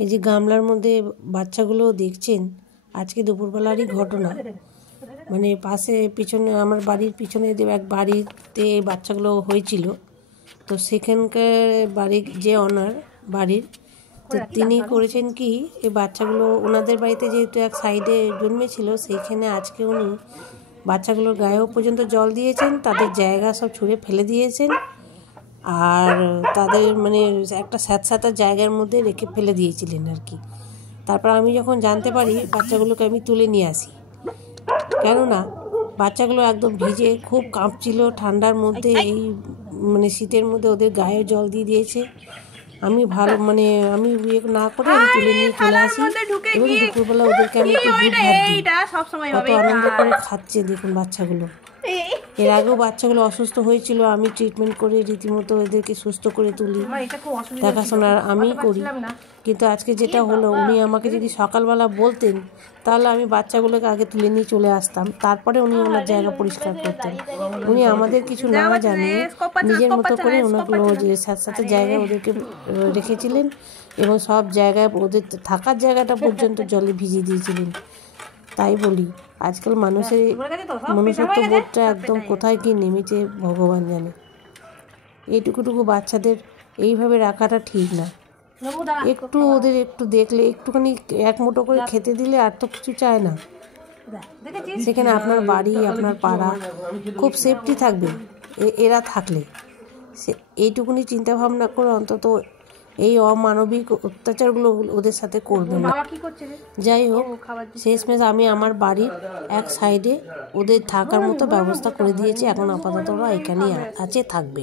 এই যে গামলার মধ্যে বাচ্চাগুলো দেখছেন, আজকে দুপুরবেলারই ঘটনা। মানে পাশে পিছনে আমার বাড়ির পিছনে যে এক বাড়িতে বাচ্চাগুলো হয়েছিল, তো সেখানকার বাড়ির যে অনার বাড়ির, তো তিনি করেছেন কি, এই বাচ্চাগুলো ওনাদের বাড়িতে যেহেতু এক সাইডে জন্মেছিল, সেইখানে আজকে উনি বাচ্চাগুলোর গায়েও পর্যন্ত জল দিয়েছেন, তাদের জায়গা সব ছুঁড়ে ফেলে দিয়েছেন, আর তাদের মানে একটা স্যাঁতস্যাঁতে জায়গার মধ্যে রেখে ফেলে দিয়েছিলেন আর কি। তারপর আমি যখন জানতে পারি, বাচ্চাগুলোকে আমি তুলে নিয়ে আসি, কেননা বাচ্চাগুলো একদম ভিজে খুব কাঁপছিল ঠান্ডার মধ্যে, এই মানে শীতের মধ্যে ওদের গায়ে জল দিয়ে দিয়েছে। আমি ভালো মানে আমি ইয়ে না করে আমি তুলে নিয়ে চলে আসি, এবং দুপুরবেলা ওদেরকে আমি একটু দুধ ভাত দিই। কত আনন্দ করে খাচ্ছে দেখুন বাচ্চাগুলো। এর আগেও বাচ্চাগুলো অসুস্থ হয়েছিল, আমি ট্রিটমেন্ট করে রীতিমতো এদেরকে সুস্থ করে তুলি, দেখাশোনা আমিই করি। কিন্তু আজকে যেটা হলো, উনি আমাকে যদি সকালবেলা বলতেন, তাহলে আমি বাচ্চাগুলোকে আগে তুলে নিয়ে চলে আসতাম, তারপরে উনি ওনার জায়গা পরিষ্কার করতেন। উনি আমাদের কিছু না জানিয়ে নিজের মতো করে ওনাগুলো যে সাথে জায়গায় ওদেরকে রেখেছিলেন, এবং সব জায়গায় ওদের থাকার জায়গাটা পর্যন্ত জলে ভিজিয়ে দিয়েছিলেন। তাই বলি, আজকাল মানুষের মনুষ্যত্ব বোধটা একদম কোথায় কি নেমেছে ভগবান জানে। এইটুকুটুকু বাচ্চাদের এইভাবে রাখাটা ঠিক না। একটু ওদের একটু দেখলে, একটুখানি এক মুঠো করে খেতে দিলে আর তো কিছু চায় না। সেখানে আপনার বাড়ি, আপনার পাড়া খুব সেফটি থাকবে এরা থাকলে। এইটুকুনি চিন্তা ভাবনা করে অন্তত এই অমানবিক অত্যাচারগুলো ওদের সাথে করবে না। যাই হোক, শেষমেশ আমি আমার বাড়ির এক সাইডে ওদের থাকার মতো ব্যবস্থা করে দিয়েছি। এখন আপাতত ওরা এখানেই আছে, থাকবে।